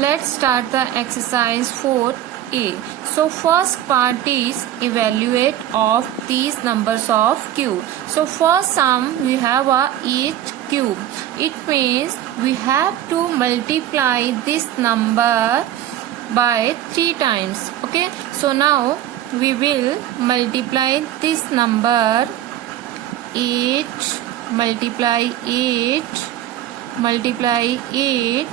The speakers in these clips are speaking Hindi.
let's start the exercise 4a. So first part is evaluate of these numbers of cube. So first sum we have a 8 cube. It means we have to multiply this number by 3 times. Okay, so now we will multiply this number 8 multiply 8 multiply 8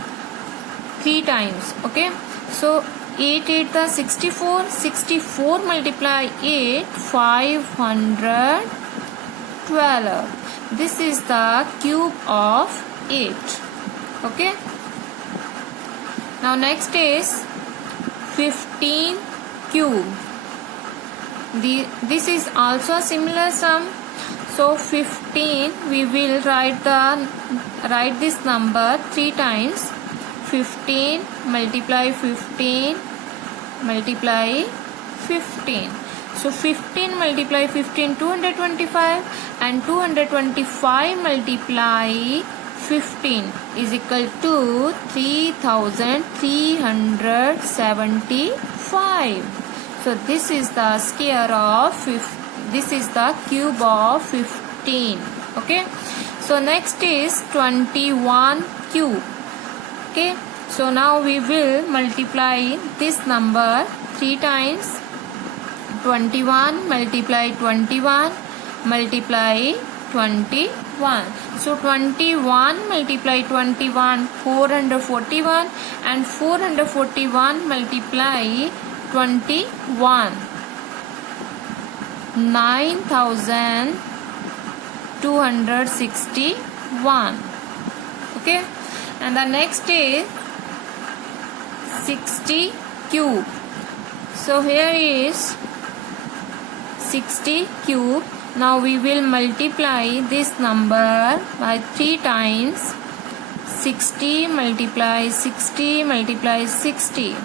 3 times. Okay, so 8 8 the 64, 64 multiply 8 512. This is the cube of 8. Okay, now next is 15 cube. This is also a similar sum. So 15 we will write this number 3 times. 15 multiply 15 multiply 15. So 15 multiply 15 225 and 225 multiply 15 is equal to 3375. So this is the square of 15. This is the cube of 15. Okay, so next is 21 cube. Okay, so now we will multiply this number 3 times. 21 multiply 21 multiply 21. So 21 multiply 21 441 and 441 multiply 21 9261. Okay, and the next is 60 cube. So here is 60 cube. Now we will multiply this number by 3 times. 60 multiply 60 multiply 60.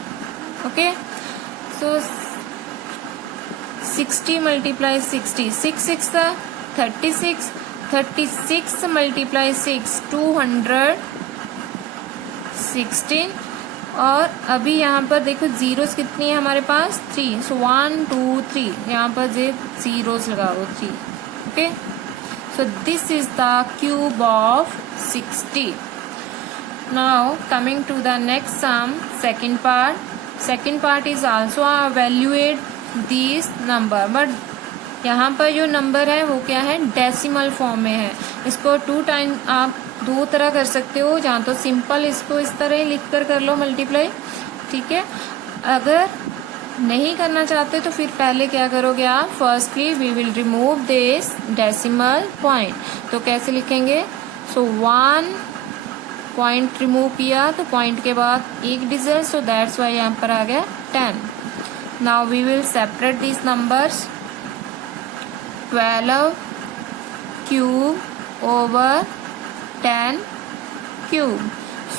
Okay, so 60 multiply 60, 6 6 36, 36 multiply 6 216. और अभी यहाँ पर देखो जीरोस कितनी है हमारे पास 3. सो 1 2 3 यहाँ पर जे जीरोस लगाओ 3. Okay, so this is the cube of 60. Now coming to the next sum, second part. Second part is also evaluate this number, but यहाँ पर जो नंबर है वो क्या है, डेसिमल फॉर्म में है. इसको 2 टाइम आप 2 तरह कर सकते हो. जहाँ तो सिंपल इसको इस तरह ही लिख कर लो मल्टीप्लाई. ठीक है, अगर नहीं करना चाहते तो फिर पहले क्या करोगे आप, firstly we will remove this decimal point. तो कैसे लिखेंगे, सो 1 पॉइंट रिमूव किया तो पॉइंट के बाद एक डिजिट, सो दैट्स वाई यहाँ पर आ गया 10. Now we will separate this numbers. 12 cube over 10 cube.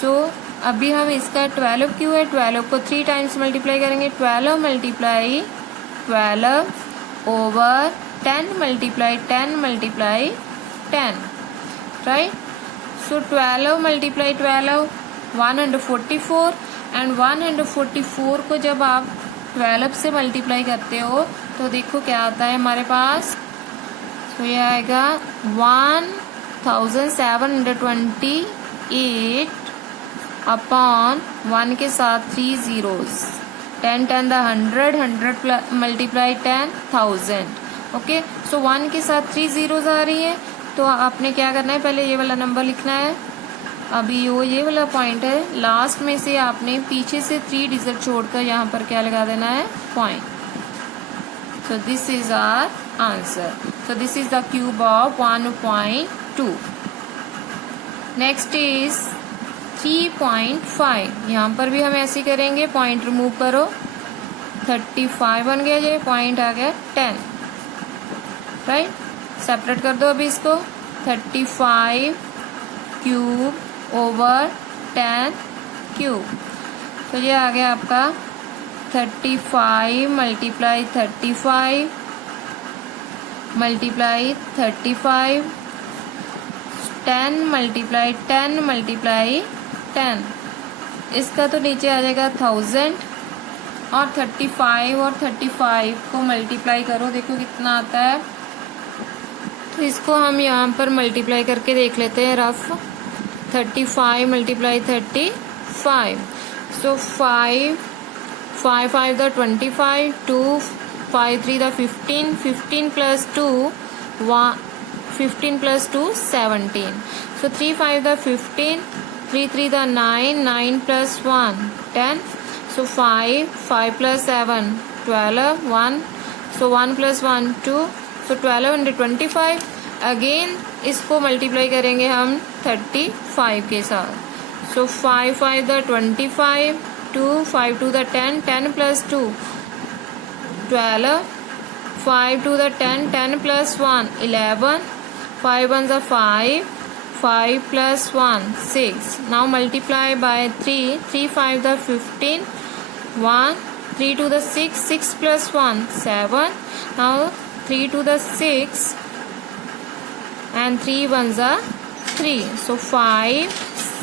So अभी हम इसका 12 क्यूब है, 12 को 3 टाइम्स मल्टीप्लाई करेंगे. 12 multiply 12 over 10 multiply 10 multiply 10. Right, so 12 multiply 12 144 and 144 को जब आप 12 से मल्टीप्लाई करते हो तो देखो क्या आता है हमारे पास. तो ये आएगा 1728 अपॉन 1 के साथ 3 zeros. 10 10 the 100 100 multiply 10,000. ओके, सो 1 के साथ 3 zeros आ रही है. तो आपने क्या करना है, पहले ये वाला नंबर लिखना है. अभी ये वाला पॉइंट है, लास्ट में से आपने पीछे से 3 डिजिट छोड़कर यहाँ पर क्या लगा देना है, point. So this is our answer. So this is the cube of 1.2. Next is 3.5. यहाँ पर भी हम ऐसे करेंगे, पॉइंट रिमूव करो. 35 बन गया, ये पॉइंट आ गया 10. राइट, सेपरेट कर दो अभी इसको. 35 क्यूब ओवर 10 क्यूब. तो ये आ गया आपका 35 मल्टीप्लाई 35 मल्टीप्लाई 35 10 मल्टीप्लाई 10 मल्टीप्लाई 10. इसका तो नीचे आ जाएगा 1000 और 35 को मल्टीप्लाई करो, देखो कितना आता है। तो इसको हम यहाँ पर मल्टीप्लाई करके देख लेते हैं rough. 35 multiply 35, so 5 5 the 25, 2 5 3 the 15, 15 plus 2 15 plus 2 17, so 3 5 the 15, 3 3 the 9, 9 plus 1 10, so 5 plus 7 12, 1, so 1 plus 1 2, so 1225। Again इसको मल्टीप्लाई करेंगे हम 35 के साथ, so 5 5 the 25, 2 5 2 the 10, 10 plus 2 12, 5 2 the 10, 10 plus 1 11, 5 1 the 5, 5 plus 1 6, now multiply by 3, 3 5 the 15, 1 3 to the 6, 6 plus 1 7, now 3 to the 6 and 3 ones are 3, so 5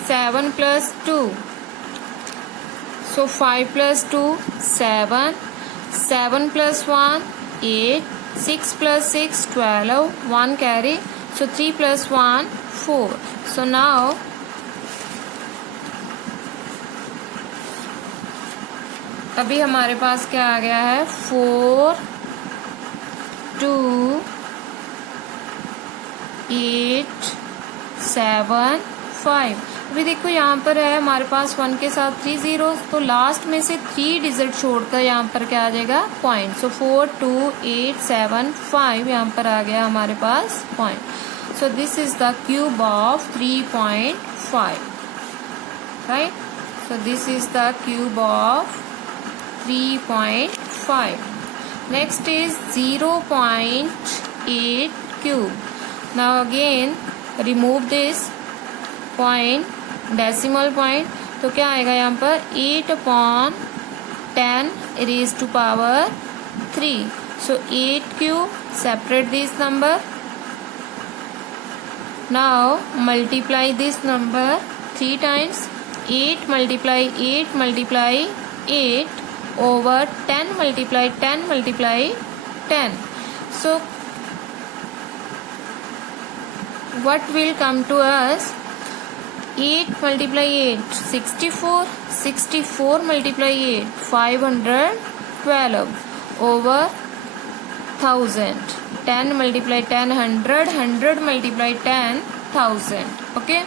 7 plus 2, so 5 plus 2 7, 7 plus 1 8, 6 plus 6 12, 1 carry, so 3 plus 1 4, so now अभी हमारे पास क्या आ गया है 4 2 8 7 5। अभी देखो यहाँ पर है हमारे पास 1 के साथ 3 जीरोस, तो लास्ट में से 3 डिजिट छोड़कर यहाँ पर क्या आ जाएगा पॉइंट, सो 4 2 8 7 5 यहाँ पर आ गया हमारे पास point. So this is the cube of 3.5, right. So this is the cube of 3.5. Next is 0.8 cube. Now again remove this point, decimal point, तो क्या आएगा यहाँ पर 8/10 raised to power 3. So 8 cube, separate this number. Now multiply this number 3 times. 8 multiply 8 multiply 8 over 10 multiply 10 multiply 10. So what will come to us? 8 multiply 8 64, 64 multiply 8 512 over 1000, 10 multiply 10 100, 100 multiply 10 1000. Okay,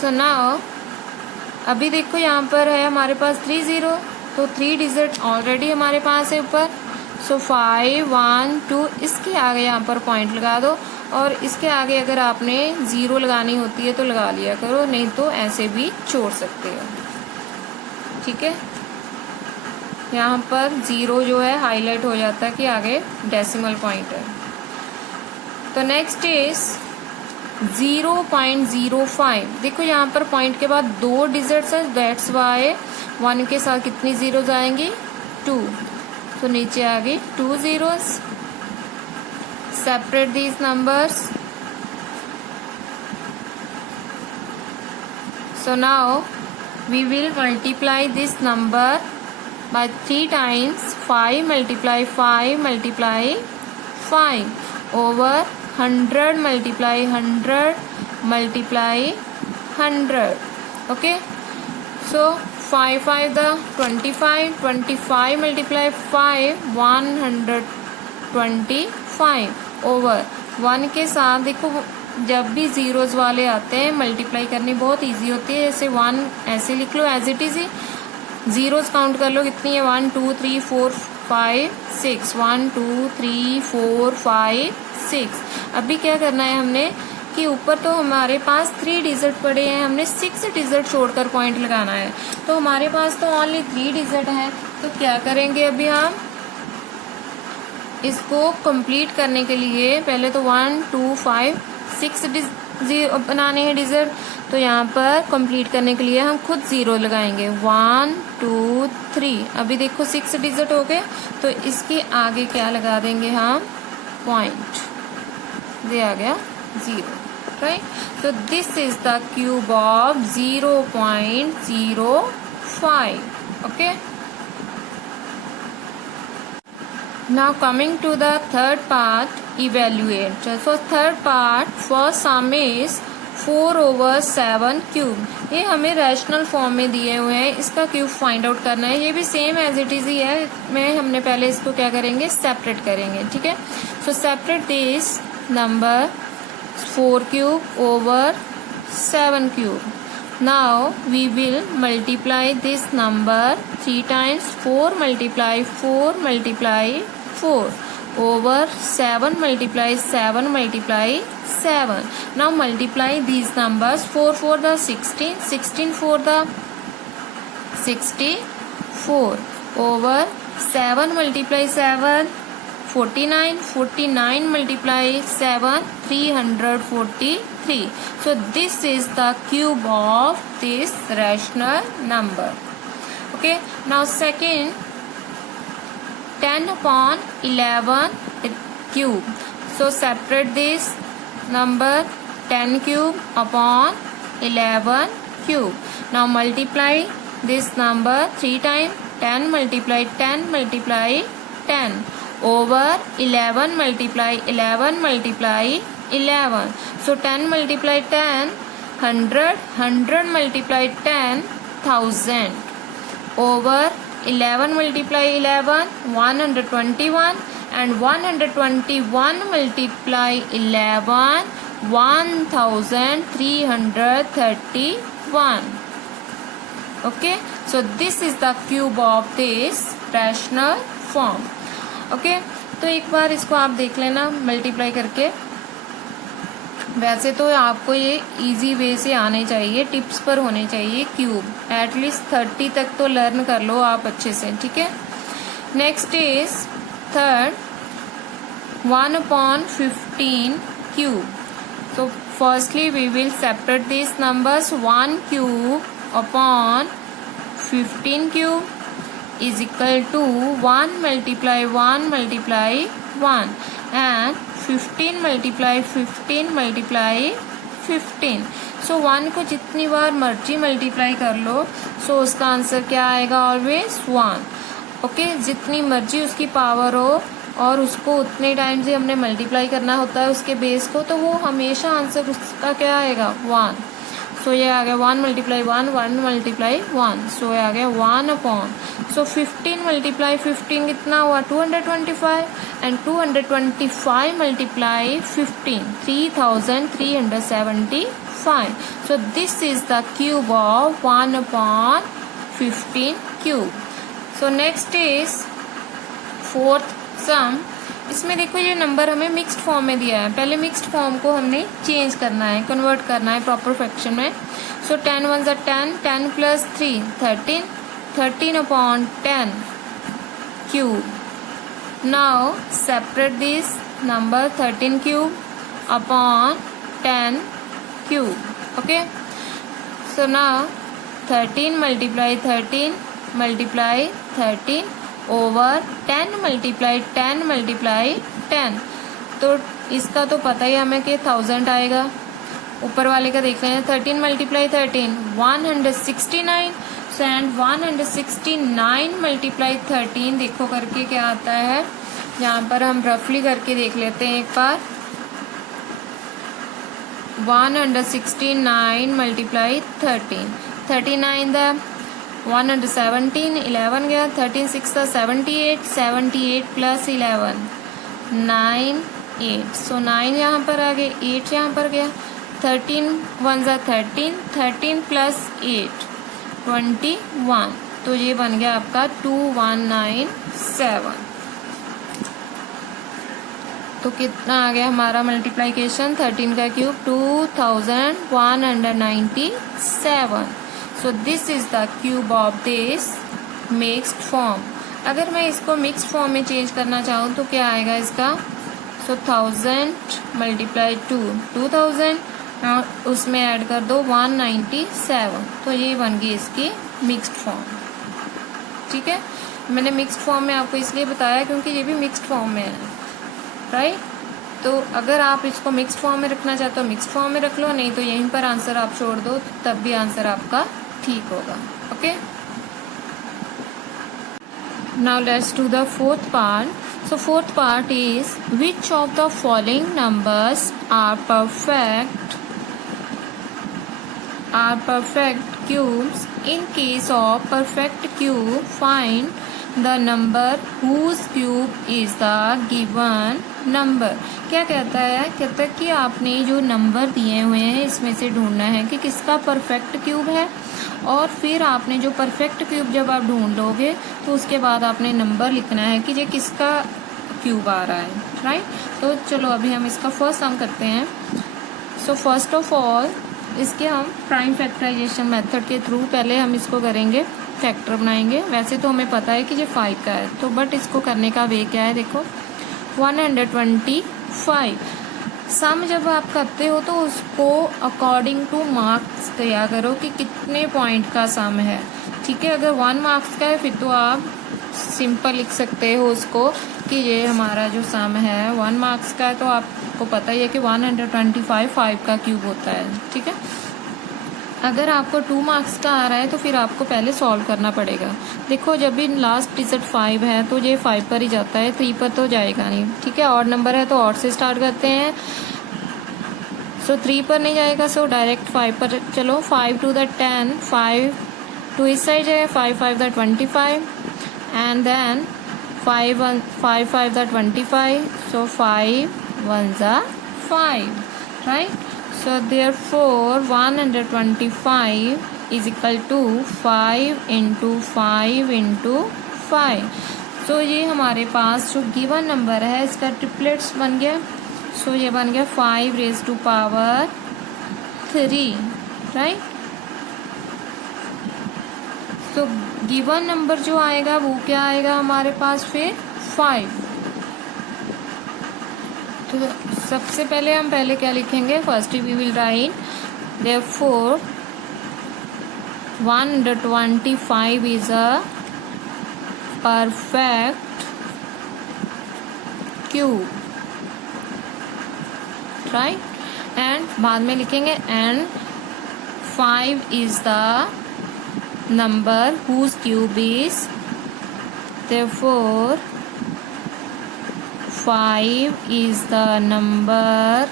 so now अभी देखो यहाँ पर है हमारे पास 3 जीरो, तो 3 डिजिट ऑलरेडी हमारे पास है ऊपर, सो 5 1 2, इसके आगे यहाँ पर पॉइंट लगा दो, और इसके आगे अगर आपने 0 लगानी होती है तो लगा लिया करो, नहीं तो ऐसे भी छोड़ सकते हो, ठीक है। यहाँ पर 0 जो है हाईलाइट हो जाता है कि आगे डेसिमल पॉइंट है। तो नेक्स्ट इज 0.05। देखो यहाँ पर पॉइंट के बाद 2 डिजिट्स है, दैट्स वाई 1 के साथ कितनी जीरोज आएंगी 2, तो नीचे आ गई 2 zeros. Separate these numbers. So now we will multiply this number by 3 times. 5 multiply 5 multiply 5 over 100 multiply 100 multiply 100. Okay, so 5 5 the 25, 25 multiply 5 125 over 1 के साथ। देखो जब भी जीरोज वाले आते हैं मल्टीप्लाई करनी बहुत इजी होती है, जैसे 1 ऐसे लिख लो एज इट इज ही, जीरोज काउंट कर लो कितनी है 1 2 3 4 5 6, 1 2 3 4 5 6। अभी क्या करना है हमने कि ऊपर तो हमारे पास 3 डिजिट पड़े हैं, हमने 6 डिजिट छोड़कर पॉइंट लगाना है, तो हमारे पास तो ओनली 3 डिजिट है, तो क्या करेंगे अभी हम इसको कंप्लीट करने के लिए पहले तो 1 2 5 6 बनाने हैं डिजिट, तो यहाँ पर कंप्लीट करने के लिए हम खुद 0 लगाएंगे 1 2 3। अभी देखो 6 डिजिट हो गए, तो इसके आगे क्या लगा देंगे हम पॉइंट, ये आ गया 0। right? So this is the cube of 0.05. Okay. Now coming to the third part, evaluate. So third part, first sum is 4/7 cube. ये हमें रैशनल फॉर्म में दिए हुए हैं, इसका क्यूब फाइंड आउट करना है. ये भी सेम एज इट इज ही है. हमने पहले इसको क्या करेंगे, सेपरेट करेंगे. ठीक है. So separate this number 4 cube over 7 cube. Now we will multiply this number 3 times. 4 multiply 4 multiply 4 over 7 multiply 7 multiply 7. Now multiply these numbers. 4 for the 16, 16 for the 64 over 7 multiply 7 49, 49 multiply 7 343. So this is the cube of this rational number. Okay. Now second, 10/11 cube. So separate this number 10 cube upon 11 cube. Now multiply this number 3 times. 10 multiply 10 multiply 10 over 11 multiply 11 multiply 11. So 10 multiply 10 100, 100 multiply 10 1000 over 11 multiply 11 121 and 121 multiply 11 1331. Okay. So this is the cube of this rational form. Okay. तो एक बार इसको आप देख लेना मल्टीप्लाई करके. वैसे तो आपको ये इजी वे से आने चाहिए, टिप्स पर होने चाहिए क्यूब. एटलीस्ट 30 तक तो लर्न कर लो आप अच्छे से. ठीक है. Next is third, 1/15 cube. So firstly we will separate this numbers. 1 cube upon 15 cube is equal to 1 multiply 1 multiply 1 and 15 multiply 15 multiply 15. So 1 को जितनी बार मर्जी मल्टीप्लाई कर लो, so उसका आंसर क्या आएगा, ऑलवेज 1. ओके. जितनी मर्जी उसकी पावर हो और उसको उतने टाइम से हमने मल्टीप्लाई करना होता है उसके बेस को, तो वो हमेशा आंसर उसका क्या आएगा, 1. सो ये आ गया 1 multiply 1 1 multiply 1. सो ये आ गया 1 अपॉन. सो 15 multiply 15 कितना हुआ, 225 and 225 multiply 15 3375. So this is the cube of 1/15 cube. So next is fourth सम. इसमें देखो ये नंबर हमें मिक्स्ड फॉर्म में दिया है. पहले मिक्स्ड फॉर्म को हमने चेंज करना है, कन्वर्ट करना है प्रॉपर फ्रैक्शन में. सो 10 1 10, 10 plus 3 13, 13/10 cube. Now separate this number 13 cube upon 10 cube. Okay. So now 13 multiply 13 multiply 13 over 10 multiply 10 multiply 10. तो इसका तो पता ही हमें कि 1000 आएगा. ऊपर वाले का देख रहे हैं. 13 multiply 13 169 एंड 169 multiply 13 देखो करके क्या आता है. यहाँ पर हम रफली करके देख लेते हैं एक बार. 169 multiply 13 39 द 117 11 गया. 13 6 था 78 78 plus 11 9 8. सो 9 यहाँ पर आ गए, 8 यहाँ पर गया. 13 1 13 13 plus 8 21. तो ये बन गया आपका 2197. तो कितना आ गया हमारा मल्टीप्लीकेशन 13 का cube 2197. So this is the cube of this mixed form. अगर मैं इसको मिक्स्ड फॉर्म में चेंज करना चाहूँ तो क्या आएगा इसका. सो 1000 multiply 2 2000 उसमें ऐड कर दो 197. तो ये बन गई इसकी मिक्स्ड फॉर्म. ठीक है. मैंने मिक्स्ड फॉर्म में आपको इसलिए बताया क्योंकि ये भी मिक्स्ड फॉर्म में है, राइट. तो अगर आप इसको मिक्स्ड फॉर्म में रखना चाहते हो मिक्स्ड फॉर्म में रख लो, नहीं तो यहीं पर आंसर आप छोड़ दो, तब भी आंसर आपका ठीक होगा। Okay, now let's do the fourth part. So fourth part is which of the following numbers are perfect cubes. In case of perfect cube, find the number whose cube is the given number. क्या कहता है? कहता है कि आपने जो नंबर दिए हुए हैं इसमें से ढूंढना है कि किसका परफेक्ट क्यूब है, और फिर आपने जो परफेक्ट क्यूब जब आप ढूंढ लोगे तो उसके बाद आपने नंबर लिखना है कि ये किसका क्यूब आ रहा है, राइट। तो चलो अभी हम इसका फर्स्ट सम करते हैं। सो फर्स्ट ऑफ ऑल इसके हम प्राइम फैक्टराइजेशन मेथड के थ्रू पहले हम इसको करेंगे, फैक्टर बनाएंगे। वैसे तो हमें पता है कि ये 5 का है, तो बट इसको करने का वे क्या है, देखो 125 सम जब आप करते हो तो उसको अकॉर्डिंग टू मार्क्स किया करो कि कितने पॉइंट का सम है, ठीक है। अगर 1 मार्क्स का है फिर तो आप सिंपल लिख सकते हो उसको कि ये हमारा जो सम है 1 मार्क्स का है, तो आपको पता ही है कि 125 5 का क्यूब होता है, ठीक है। अगर आपको 2 मार्क्स का आ रहा है तो फिर आपको पहले सॉल्व करना पड़ेगा। देखो जब भी लास्ट डिजिट 5 है तो ये 5 पर ही जाता है, 3 पर तो जाएगा नहीं, ठीक है। ऑड नंबर है तो ऑड से स्टार्ट करते हैं, सो 3 पर नहीं जाएगा, सो डायरेक्ट 5 पर चलो। 5 to the 10, 5 टू इस साइड है, 5 5 the 25 and then 5 5 the 25, so 5 1 the 5, right? So therefore 125 is equal to 5 into 5 into 5. So ये हमारे पास जो गिवन नंबर है इसका ट्रिपलेट्स बन गया, सो ये बन गया 5 raised to power 3, राइट। तो गिवन नंबर जो आएगा वो क्या आएगा हमारे पास फिर 5। तो सबसे पहले हम क्या लिखेंगे, first we will write therefore 125 is a perfect cube, right. And बाद में लिखेंगे and 5 is the number whose cube is, therefore 5 is the number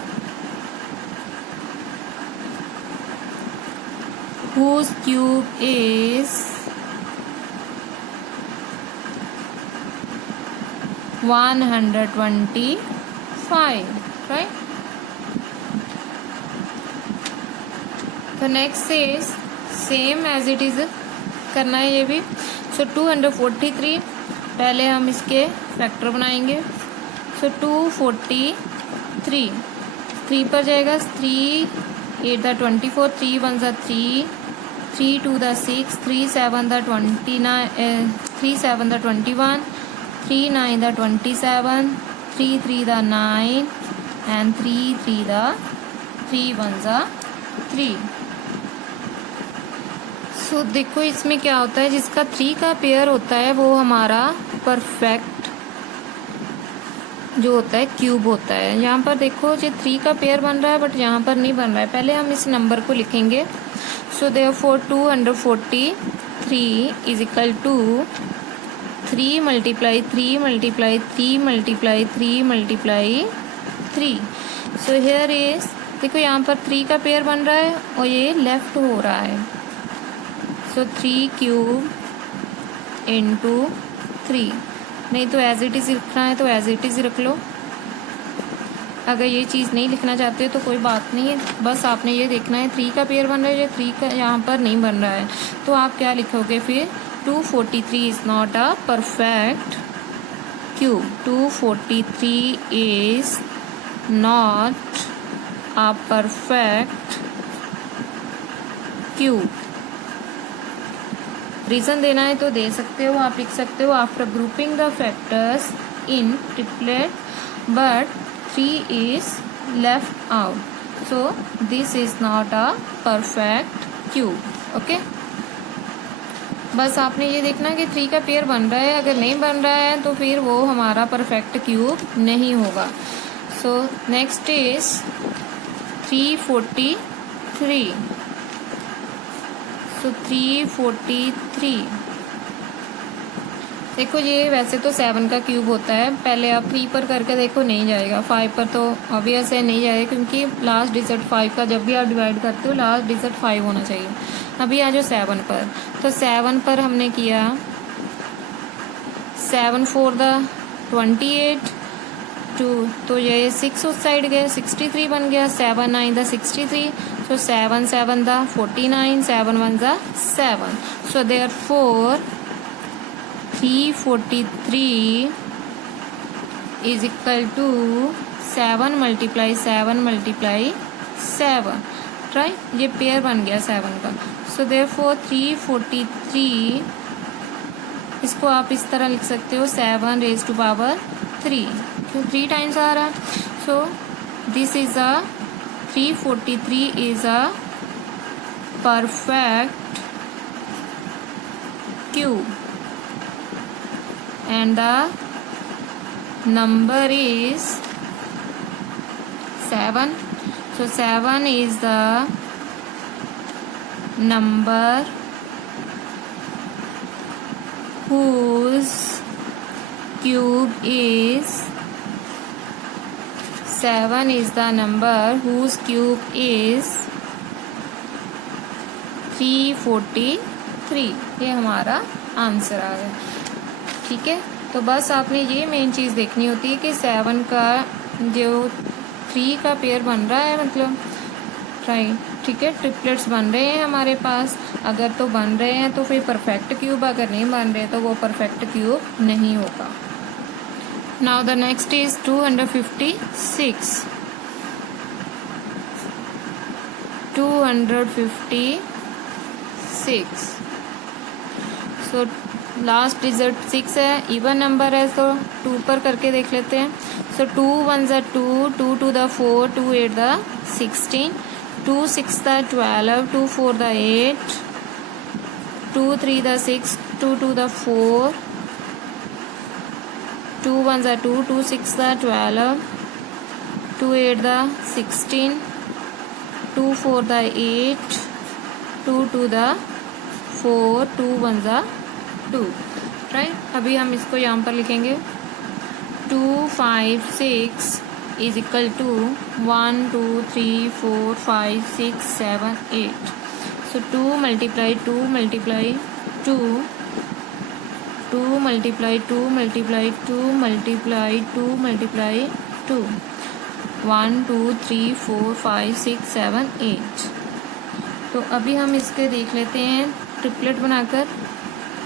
whose cube is 125, right? The next is same as it is करना है ये भी। सो 243 पहले हम इसके फैक्टर बनाएंगे। सो 243 3 पर जाएगा, 3 8 the 24, 3 1 the 3, 3 2 the 6, 3 7 the 29, 3 7 the 21, 3 9 the 27, 3 3 the 9 and 3 3 the 3 1 the 3। सो देखो इसमें क्या होता है, जिसका 3 का पेयर होता है वो हमारा परफेक्ट जो होता है क्यूब होता है। यहाँ पर देखो जो 3 का पेयर बन रहा है बट यहाँ पर नहीं बन रहा है, पहले हम इस नंबर को लिखेंगे। So therefore 243 is equal to 3 multiply 3 multiply 3 multiply 3 multiply 3। So here is देखो यहाँ पर 3 का पेयर बन रहा है और ये लेफ्ट हो रहा है, सो 3 क्यूब इंटू 3, नहीं तो एज इट इज़ लिखना है तो एज इट इज़ रख लो। अगर ये चीज़ नहीं लिखना चाहते हो तो कोई बात नहीं है, बस आपने ये देखना है 3 का पेयर बन रहा है, ये 3 का यहाँ पर नहीं बन रहा है तो आप क्या लिखोगे फिर 243 is not a perfect cube, 243 is not a perfect cube. Reason देना है तो दे सकते हो, आप लिख सकते हो after grouping the factors in triplet but 3 is left out, so this is not a perfect cube. Okay, बस आपने ये देखना कि 3 का पेयर बन रहा है, अगर नहीं बन रहा है तो फिर वो हमारा परफेक्ट क्यूब नहीं होगा। So next is 343. So 343. देखो ये वैसे तो 7 का क्यूब होता है, पहले आप 3 पर करके देखो, नहीं जाएगा। 5 पर तो ऑब्वियस है नहीं जाएगा, क्योंकि लास्ट डिजिट 5 का जब भी आप डिवाइड करते हो लास्ट डिजिट 5 होना चाहिए। अभी आ जाओ 7 पर, तो 7 पर हमने किया 7 4 द 28, 2 तो ये 6 उस साइड गए, 63 बन गया। 7 9 the 63, so 7 7 the 49, 7 1 the 7, so therefore 343 is equal to 7 multiply 7 multiply 7, right? ये पेयर बन गया 7 का। so therefore 343, इसको आप इस तरह लिख सकते हो 7 raised to power 3, तो 3 टाइम्स आ रहा है। so this is a 343 is a perfect cube and the number is 7. so 7 is the number whose cube is 7 is the number whose cube is 343। ये हमारा आंसर आ गया। ठीक है, तो बस आपने ये मेन चीज़ देखनी होती है कि 7 का जो 3 का पेयर बन रहा है, मतलब राइट, ठीक है, ट्रिपलेट्स बन रहे हैं हमारे पास। अगर तो बन रहे हैं तो फिर परफेक्ट क्यूब, अगर नहीं बन रहे तो वो परफेक्ट क्यूब नहीं होगा। Now the next is 256। 256, so last digit 6 है, इवन नंबर है, तो 2 पर करके देख लेते हैं। सो 2 1 ज़ 2, 2 2 the 4, 2 8 the 16, 2 6 the 12, 2 4 the 8, 2 3 the 6, 2 2 the 4, 2 1 ज़ 2, 2 6 द 12, 2 8 द 16, 2 4 द 8, 2 2 द 4, 2 1 ज़ 2, राइट। अभी हम इसको यहाँ पर लिखेंगे 256 is equal to 1 2 3 4 5 6 7 8। So 2 multiply 2 multiply 2, 2 multiply 2 multiply 2 multiply 2 multiply 2, 1 2 3 4 5 6 7 8। तो अभी हम इसके देख लेते हैं ट्रिपलेट बनाकर।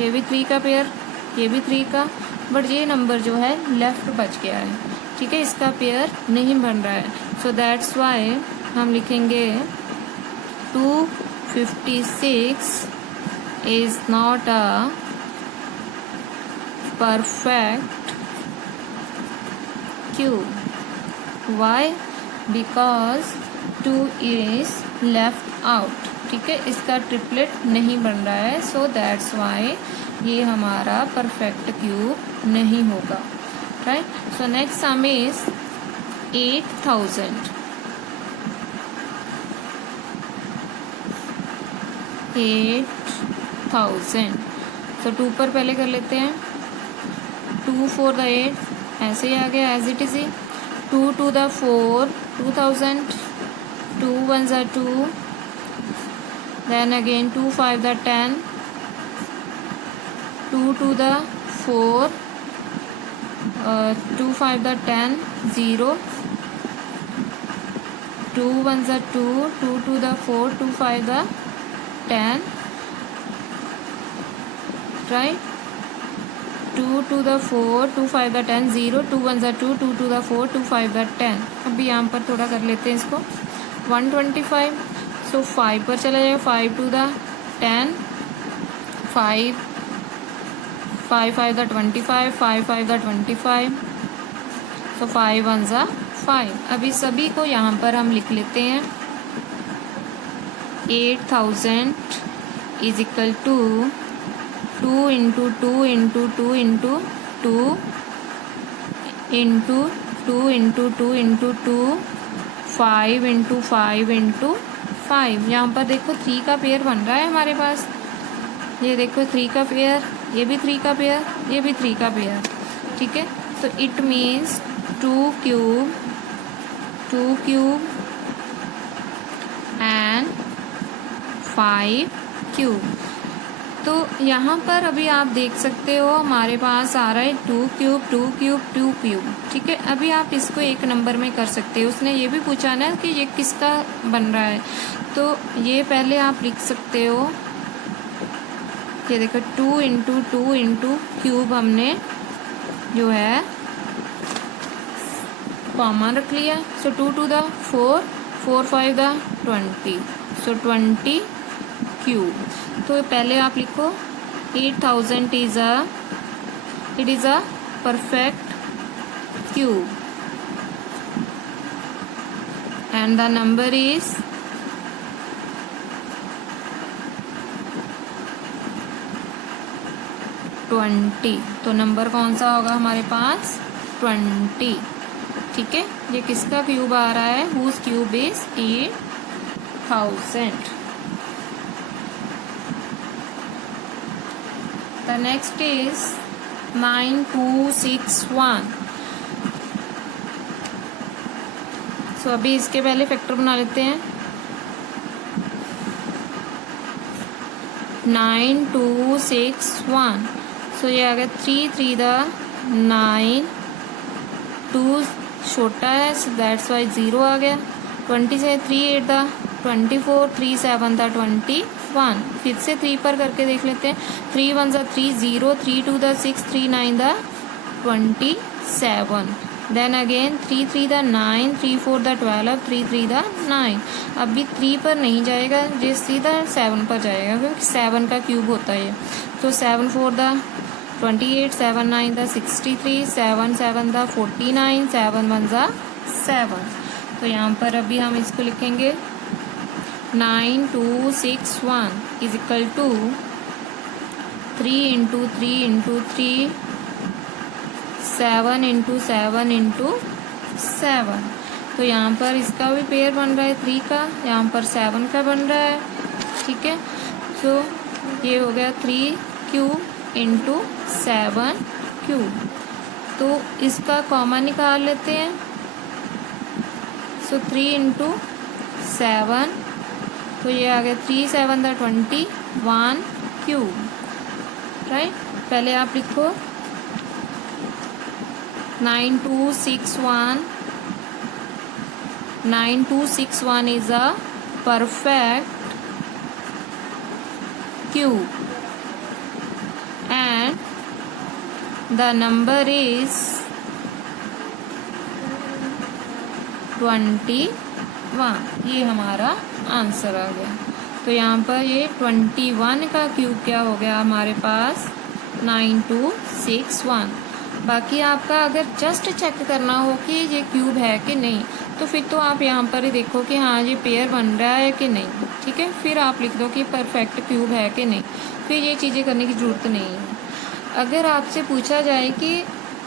ये भी 3 का पेयर, ये भी 3 का, बट ये नंबर जो है लेफ्ट बच गया है। ठीक है, इसका पेयर नहीं बन रहा है। सो दैट्स वाई हम लिखेंगे 256 is not a perfect cube. Why? Because 2 is left out. ठीक है, इसका ट्रिपलेट नहीं बन रहा है, सो दैट्स वाई ये हमारा परफेक्ट क्यूब नहीं होगा, right. So next sum is 8000। 8000, सो 2 पर पहले कर लेते हैं। 2 4 द 8, ऐसे ही आ गया एज इट इज ही। 2 2 द 4, 2000, 2 1 ज़ 2, then again 2 5 the 10, 2 2 the 4, 2 5 the 10, 0, 2 1 the 2, 2 2 the 4, 2 5 the 10, right, 2 2 the 4, 2 5 the 10, 0, 2 1 the 2, 2 2 the 4, 2 5 the 10। अभी यहाँ पर थोड़ा कर लेते हैं इसको। 125, सो 5 पर चला जाएगा। 5 2 द 10, 5 5 5 द 25, 5 5 द 25, सो 5 1 ज़ 5। अभी सभी को यहाँ पर हम लिख लेते हैं। 8000 is equal to 2 into 2 into 2 into 2 into 2 into 2 into 2, 5 into 5 into 5। यहाँ पर देखो 3 का पेयर बन रहा है हमारे पास। ये देखो 3 का पेयर, ये भी 3 का पेयर, ये भी 3 का पेयर। ठीक है, तो it means 2 cube and 5 cube. तो यहाँ पर अभी आप देख सकते हो हमारे पास आ रहा है 2 क्यूब 2 क्यूब 2 क्यूब। ठीक है, अभी आप इसको एक नंबर में कर सकते हो। उसने ये भी पूछा ना कि ये किसका बन रहा है, तो ये पहले आप लिख सकते हो। ये देखो 2 इंटू 2 इंटू क्यूब हमने जो है कॉमन रख लिया। So 2 two the 4, 4 5 the 20, so 20 cube. तो पहले आप लिखो 8000 it is a perfect cube and the number is 20। तो नंबर कौन सा होगा हमारे पास? 20। ठीक है, ये किसका क्यूब आ रहा है? Whose cube is 8000। The next is 9261। So अभी इसके पहले फैक्टर बना लेते हैं। 9261। सो ये आ गया 3 3 द 9, 2 छोटा है सो दैट्स वाई 0 आ गया। 20 से 3 8 द 24, 3 7 द 21। फिर से 3 पर करके देख लेते हैं। 3 1 the 3 0, 3 2 the 6, 3 9 the 27। Then again 3 3 the 9, 3 4 the 12, 3 3 the 9। अभी 3 पर नहीं जाएगा, ये सीधा 7 पर जाएगा क्योंकि 7 का क्यूब होता है। तो 7 4 द 28, 7 9 द 63, 7 7 द 49, 7 1 द 7। तो यहाँ पर अभी हम इसको लिखेंगे 9261 is equal to 3 into 3 into 3, 7 into 7 into 7। तो यहाँ पर इसका भी पेयर बन रहा है 3 का, यहाँ पर 7 का बन रहा है। ठीक है, तो ये हो गया 3 क्यूब इंटू 7 क्यूब। तो इसका कॉमन निकाल लेते हैं। सो 3 इंटू 7, तो ये आ गया 3 7 द 21 क्यूब। राइट, पहले आप लिखो 9261। 9261 is a perfect cube and the number is 21। ये हमारा आंसर आ गया। तो यहाँ पर ये 21 का क्यूब क्या हो गया हमारे पास? 9261। बाकी आपका अगर जस्ट चेक करना हो कि ये क्यूब है कि नहीं, तो फिर तो आप यहाँ पर ही देखो कि हाँ ये पेयर बन रहा है कि नहीं। ठीक है, फिर आप लिख दो कि परफेक्ट क्यूब है कि नहीं, फिर ये चीज़ें करने की ज़रूरत नहीं है। अगर आपसे पूछा जाए कि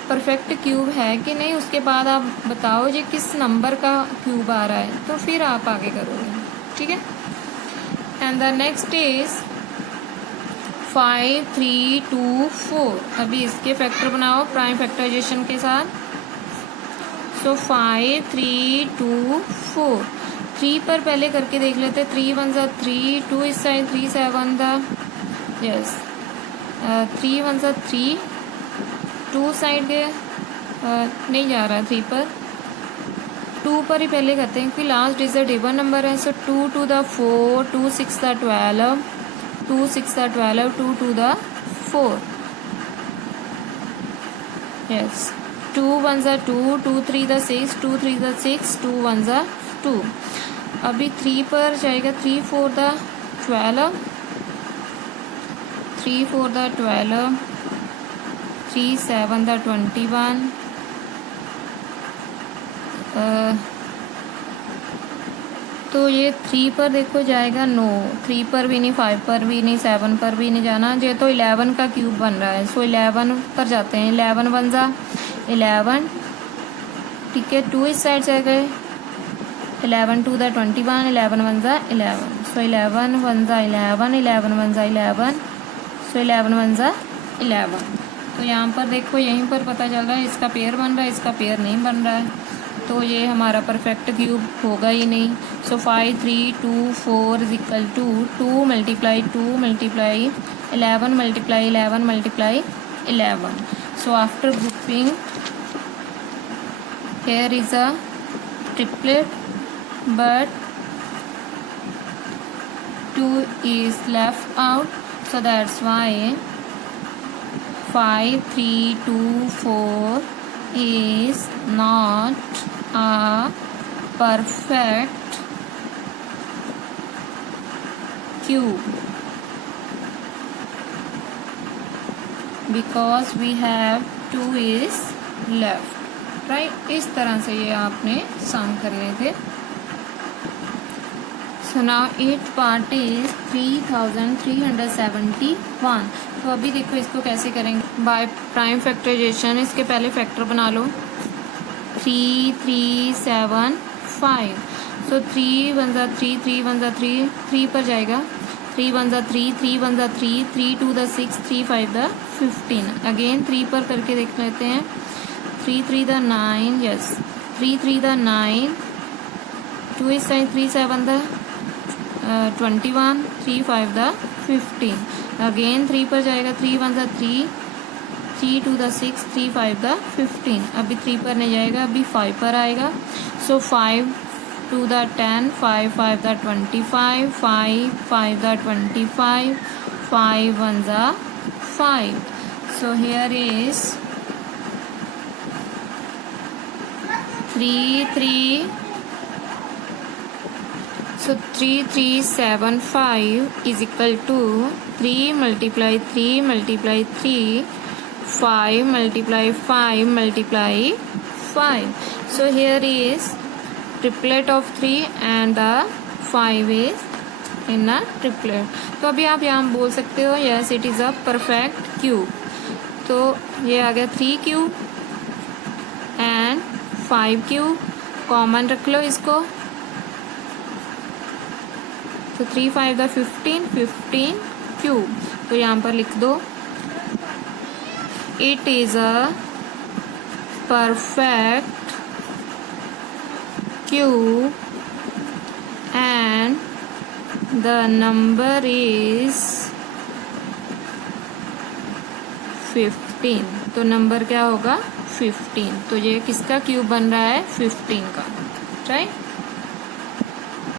परफेक्ट क्यूब है कि नहीं, उसके बाद आप बताओ ये किस नंबर का क्यूब आ रहा है, तो फिर आप आगे करोगे। ठीक है, एंड द नेक्स्ट इज 5 3 2 4। अभी इसके फैक्टर बनाओ प्राइम फैक्टराइजेशन के साथ। सो 5 3 2 4। 3 पर पहले करके देख लेते। 3 1 ज़ा 3, 2 इस साइड, 3 7 द यस 3 1 ज़ा 3, 2 साइड के नहीं जा रहा 3 पर, 2 पर ही पहले करते हैं क्योंकि लास्ट डिजिट इवन नंबर है। सो 2 2 the 4, 2 6 the 12, 2 6 the 12, 2 2 the 4 yes 2 1 ज़ा 2, 2 3 द 6, 2 3 द 6, 2 1 ज़ा 2। अभी 3 पर जाएगा 3 4 द 12, 3 4 द 12, 3 7 द 21, तो ये 3 पर देखो जाएगा नो, 3 पर भी नहीं, 5 पर भी नहीं, 7 पर भी नहीं जाना। ये तो 11 का क्यूब बन रहा है। सो 11 पर जाते हैं। 11 1 ज़ा 11, ठीक है, 2 इस साइड से गए, 11 2 द 21, 11 1 ज़ा 11, सो 11 1 ज़ा 11, 11 1 ज़ा 11, सो 11 1 ज़ा 11। तो यहाँ पर देखो यहीं पर पता चल रहा है इसका पेयर बन रहा है, इसका पेयर नहीं बन रहा है, तो ये हमारा परफेक्ट क्यूब होगा ही नहीं। So 5 3 2 4 is equal to 2 multiply 2 multiply 11 multiply 11 multiply 11। So after grouping here is a triplet but 2 is left out, so that's why 5 3 2 4 is not a perfect cube because we have 2 is left, right? इस तरह से ये आपने सम करने थे। So now 8th part is 3371। तो अभी देखो इसको कैसे करेंगे, बाय प्राइम फैक्टराइजेशन। इसके पहले फैक्टर बना लो, 3 3 7 5। सो 3 1 ज़ा 3, 3 1 ज़ा 3, 3 पर जाएगा, 3 1 ज़ा 3, 3 1 ज़ा 3, 3 2 द 6, 3 5 द 15। अगेन 3 पर करके देख लेते हैं, 3 3 द 9, यस 3 3 द 9, 2 इस साइड 3 7 द 21, 3 5 द 15। अगेन 3 पर जाएगा, 3 1 ज़ा 3, 3 2 द 6, 3 5 द 15। अभी 3 पर नहीं जाएगा, अभी 5 पर आएगा। सो 5 2 द 10, 5 5 द 25, 5 5 द 25, 5 1 ज़ा 5। सो here is 3 3। So 3375 is equal to 3 multiply 3 multiply 3, 5 multiply 5 multiply 5. So here is triplet of 3 and the 5 is in a triplet. तो अभी आप यहाँ बोल सकते हो yes it is a perfect cube। तो ये आ गया 3 cube and 5 cube, कॉमन रख लो इसको। तो 3 5 द 15, 15 क्यूब। तो यहाँ पर लिख दो it is a perfect cube and the number is 15। तो नंबर क्या होगा 15। तो ये किसका क्यूब बन रहा है 15 का, राइट।